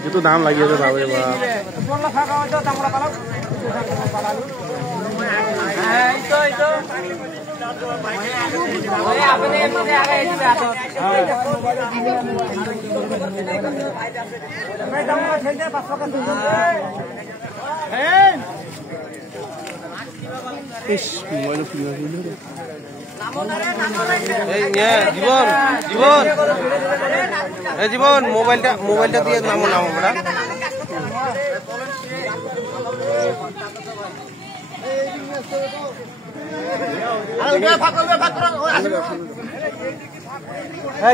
itu dalam lagi itu tahu ya Pak. Mobile video dulu. জীবন মোবাইলটা দিয়ে নামো বড়া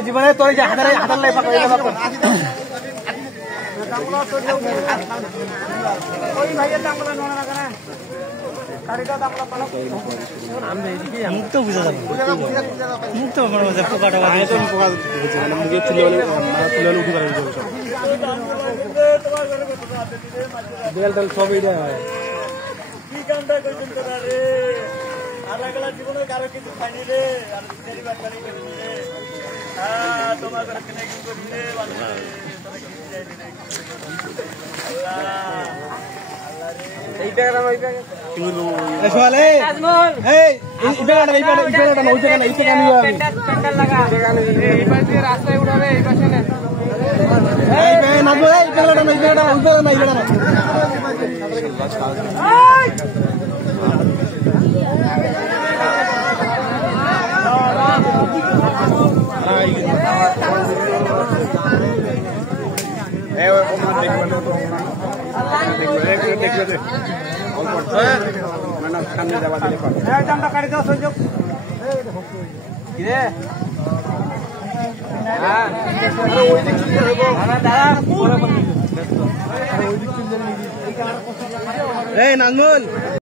জীবনে তোর হাতার লাই ফাঁকা মুক্ত বুঝা যাবে মুক্ত পোকাটা মুখে তুলে উঠে পারে সব এটা হয় কি কামটা করছেন তোরা রে আলাগলা জীবনে কারো কিছু খাইনি রে আর তেরি বাড়ি করি রে তোমার করে কিনে কি করি রে তোরা কিছু যাইনি না আল্লাহ এই টাকা ওই টাকা এই সোয়ালে আজমল এই ইবেটা এই টাকা নিও পেন্ডাল লাগা এই পাশে রাস্তায় উঠাবে এই পাশে না এই বে নাজমল এই টাকাটা না এই ওই কোন দেখবেন তো দেখবে মানে সামনে যাবা দিলে পাবে এই দামটা কাটি দাও সুযোগ এই দেখো কি রে হ্যাঁ আরে ওই দিক কি হইব আরে দাদা পরে বল এই নাজমুল